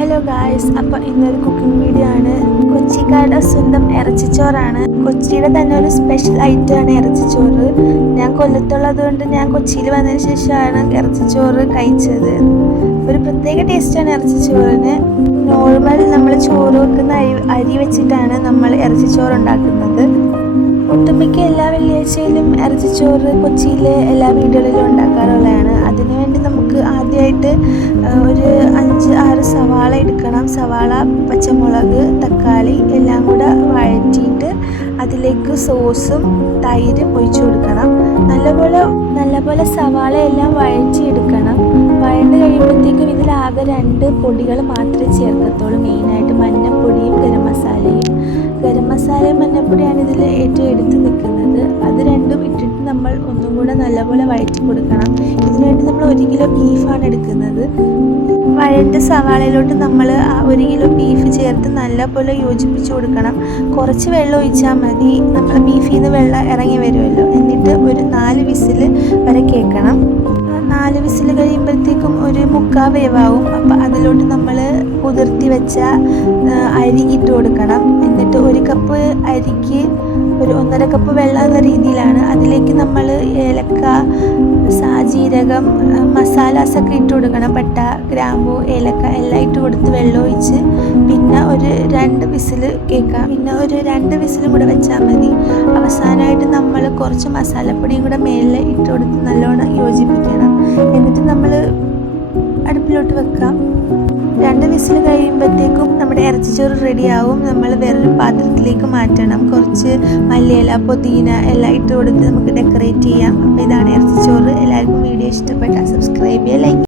Hello guys, അപ്പോൾ ഇന്നൊരു cooking video ആണ്. കൊച്ചിക്കാരുടെ സ്വന്തം ഇറച്ചിച്ചോറാണ്. കൊച്ചിയുടെ തന്നെ ഒരു സ്പെഷ്യൽ ഐറ്റമാണ് ഇറച്ചിച്ചോറ്. ഞാൻ കൊല്ലത്തുള്ളത് കൊണ്ട് ഞാൻ കൊച്ചിയിൽ വന്നതിന് ശേഷമാണ് ഇറച്ചിച്ചോറ് കഴിച്ചത്. ഒരു പ്രത്യേക ടേസ്റ്റാണ് ഇറച്ചിച്ചോറിന്. നോർമൽ നമ്മൾ ചോറ് വെക്കുന്ന അരി വെച്ചിട്ടാണ് നമ്മൾ ഇറച്ചിച്ചോറ് ഉണ്ടാക്കുന്നത്. ഒട്ടുമിക്ക എല്ലാ വെള്ളിയാഴ്ചയിലും ഇറച്ചിച്ചോറ് കൊച്ചിയിലെ എല്ലാ വീടുകളിലും ഉണ്ടാക്കാറുള്ളതാണ്. അതിനുവേണ്ടി നമുക്ക് ആദ്യമായിട്ട് ഒരു 5-6 സവാള എടുക്കണം. സവാള, പച്ചമുളക്, തക്കാളി എല്ലാം കൂടെ വഴറ്റിയിട്ട് അതിലേക്ക് സോസും തൈരും ഒഴിച്ചു കൊടുക്കണം. നല്ലപോലെ സവാള എല്ലാം വഴറ്റിയെടുക്കണം. വഴണ്ട് കഴിയുമ്പോഴത്തേക്കും ഇതിലാകെ 2 പൊടികൾ മാത്രമേ ചേർക്കത്തുള്ളൂ. മെയിനായിട്ട് മഞ്ഞൾപ്പൊടിയും ഗരം മസാലയും മഞ്ഞൾപ്പൊടിയാണ് ഇതിൽ ഏറ്റവും എടുത്ത് നിൽക്കുന്നത്. അത് രണ്ടും ഇട്ടിട്ട് നമ്മൾ ഒന്നും കൂടെ നല്ലപോലെ വഴറ്റി കൊടുക്കണം. ഇതിനുവേണ്ടി നമ്മൾ 1 കിലോ ബീഫാണ് എടുക്കുന്നത്. വഴണ്ട സവാളയിലോട്ട് നമ്മൾ ആ 1 കിലോ ബീഫ് ചേർത്ത് നല്ലപോലെ യോജിപ്പിച്ച് കൊടുക്കണം. കുറച്ച് വെള്ളം ഒഴിച്ചാൽ മതി. നമ്മൾ ബീഫിൽ നിന്ന് വെള്ളം ഇറങ്ങി വരുമല്ലോ. എന്നിട്ട് ഒരു 4 വിസിൽ വരെ കേൾക്കണം. 4 വിസിൽ കഴിയുമ്പോഴത്തേക്കും ഒരു 3/4 വേവാവും. അപ്പം അതിലോട്ട് നമ്മൾ കുതിർത്തി വെച്ച അരി ഇട്ട് കൊടുക്കണം. എന്നിട്ട് 1 കപ്പ് അരിക്ക് ഒരു 1.5 കപ്പ് വെള്ളം എന്ന രീതിയിലാണ്. അതിലേക്ക് നമ്മൾ ഏലക്ക, സാജീരകം, മസാലാസൊക്കെ ഇട്ട് കൊടുക്കണം. പട്ട, ഗ്രാമ്പു, ഏലക്ക എല്ലാം ഇട്ട് കൊടുത്ത് വെള്ളം ഒഴിച്ച് പിന്നെ ഒരു 2 വിസിൽ കേൾക്കാം. പിന്നെ ഒരു 2 വിസിലും കൂടെ വെച്ചാൽ മതി. അവസാനമായിട്ട് നമ്മൾ കുറച്ച് മസാലപ്പൊടിയും കൂടെ മേലിൽ ഇട്ട് കൊടുത്ത് നല്ലോണം യോജിപ്പിക്കണം. എന്നിട്ട് നമ്മൾ അടുപ്പിലോട്ട് വെക്കാം. 2 വിസിൽ കഴിയുമ്പോഴത്തേക്കും നമ്മുടെ ഇറച്ചിച്ചോറ് റെഡിയാവും. നമ്മൾ വേറൊരു പാത്രത്തിലേക്ക് മാറ്റണം. കുറച്ച് മല്ലിയില, പുതിന എല്ലാം ഇട്ട് കൊടുത്ത് നമുക്ക് ഡെക്കറേറ്റ് ചെയ്യാം. അപ്പോൾ ഇതാണ് ഇറച്ചിച്ചോറ്. എല്ലാവർക്കും വീഡിയോ ഇഷ്ടപ്പെട്ടാൽ സബ്സ്ക്രൈബ് ചെയ്യുക, ലൈക്ക്